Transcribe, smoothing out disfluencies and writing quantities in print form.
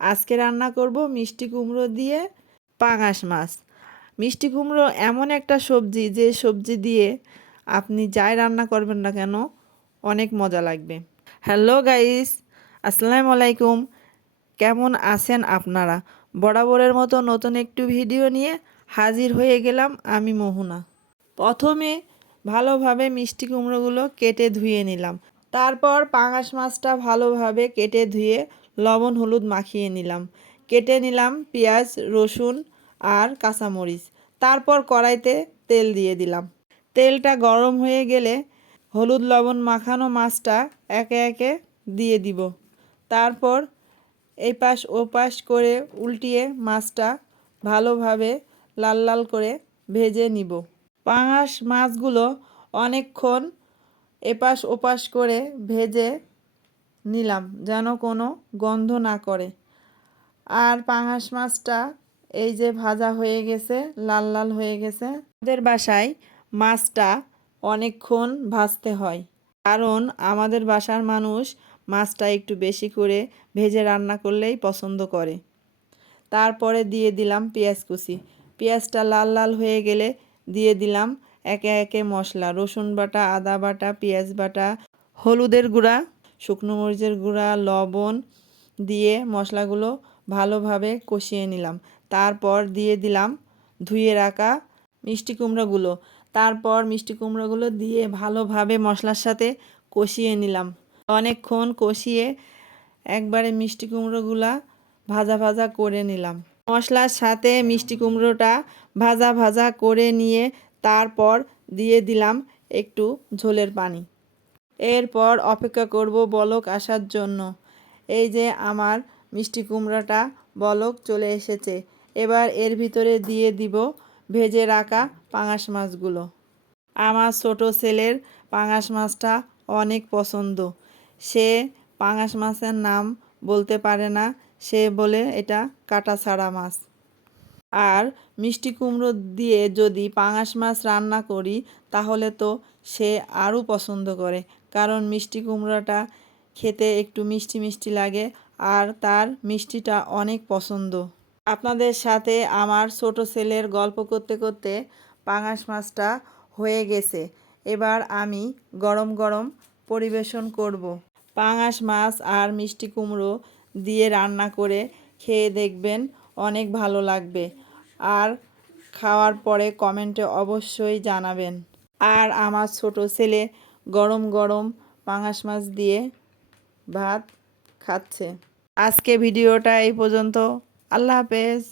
আজকে রান্না করব মিষ্টি কুমড়ো দিয়ে পাঙাশ মাছ। মিষ্টি কুমড়ো এমন একটা সবজি যে সবজি দিয়ে আপনি যাই রান্না করবেন না কেন অনেক মজা লাগবে। হ্যালো গাইস, আসসালামু আলাইকুম। কেমন আছেন আপনারা? বরাবরের মতো নতুন একটু ভিডিও নিয়ে হাজির হয়ে গেলাম আমি মোহনা। প্রথমে ভালোভাবে মিষ্টি কুমড়োগুলো কেটে ধুয়ে নিলাম। তারপর পাঙাশ মাছটা ভালোভাবে কেটে ধুয়ে লবণ হলুদ মাখিয়ে নিলাম। কেটে নিলাম পেঁয়াজ, রসুন আর কাঁচামরিচ। তারপর কড়াইতে তেল দিয়ে দিলাম। তেলটা গরম হয়ে গেলে হলুদ লবণ মাখানো মাছটা একে একে দিয়ে দিব। তারপর এই পাশ ও পাশ করে উল্টিয়ে মাছটা ভালোভাবে লাল লাল করে ভেজে নিব। পাঙাশ মাছগুলো অনেকক্ষণ এপাশ ওপাশ করে ভেজে নিলাম যেন কোনো গন্ধ না করে। আর পাঙাশ মাছটা এই যে ভাজা হয়ে গেছে, লাল লাল হয়ে গেছে। আমাদের বাসায় মাছটা অনেকক্ষণ ভাজতে হয়, কারণ আমাদের বাসার মানুষ মাছটা একটু বেশি করে ভেজে রান্না করলেই পছন্দ করে। তারপরে দিয়ে দিলাম পেঁয়াজ কুচি। পেঁয়াজটা লাল লাল হয়ে গেলে দিয়ে দিলাম একে একে মশলা, রসুন বাটা, আদা বাটা, পেঁয়াজ বাটা, হলুদের গুঁড়া, শুকনো মরিচের গুঁড়া, লবণ দিয়ে মশলাগুলো ভালোভাবে কষিয়ে নিলাম। তারপর দিয়ে দিলাম ধুয়ে রাখা মিষ্টি কুমড়োগুলো। তারপর মিষ্টি কুমড়োগুলো দিয়ে ভালোভাবে মশলার সাথে কষিয়ে নিলাম। অনেকক্ষণ কষিয়ে একবারে মিষ্টি কুমড়োগুলা ভাজা ভাজা করে নিলাম। মশলার সাথে মিষ্টি কুমড়োটা ভাজা ভাজা করে নিয়ে তারপর দিয়ে দিলাম একটু ঝোলের পানি। এরপর অপেক্ষা করব বলক আসার জন্য। এই যে আমার মিষ্টি কুমড়োটা বলক চলে এসেছে। এবার এর ভিতরে দিয়ে দিব ভেজে রাখা পাঙাশ মাছগুলো। আমার ছোট ছেলের পাঙাশ মাছটা অনেক পছন্দ। সে পাঙাশ মাছের নাম বলতে পারে না, সে বলে এটা কাটা ছাড়া মাছ। আর মিষ্টি কুমড়ো দিয়ে যদি পাঙাশ মাছ রান্না করি তাহলে তো সে আরও পছন্দ করে, কারণ মিষ্টি কুমড়োটা খেতে একটু মিষ্টি মিষ্টি লাগে আর তার মিষ্টিটা অনেক পছন্দ। আপনাদের সাথে আমার ছোট ছেলের গল্প করতে করতে পাঙাশ মাছটা হয়ে গেছে। এবার আমি গরম গরম পরিবেশন করব। পাঙাশ মাছ আর মিষ্টি কুমড়ো দিয়ে রান্না করে খেয়ে দেখবেন, অনেক ভালো লাগবে। আর খাওয়ার পরে কমেন্টে অবশ্যই জানাবেন। আর আমার ছোট ছেলে গরম গরম পাঙাশ মাছ দিয়ে ভাত খাচ্ছে। আজকে ভিডিওটা এই পর্যন্ত। আল্লাহ হাফেজ।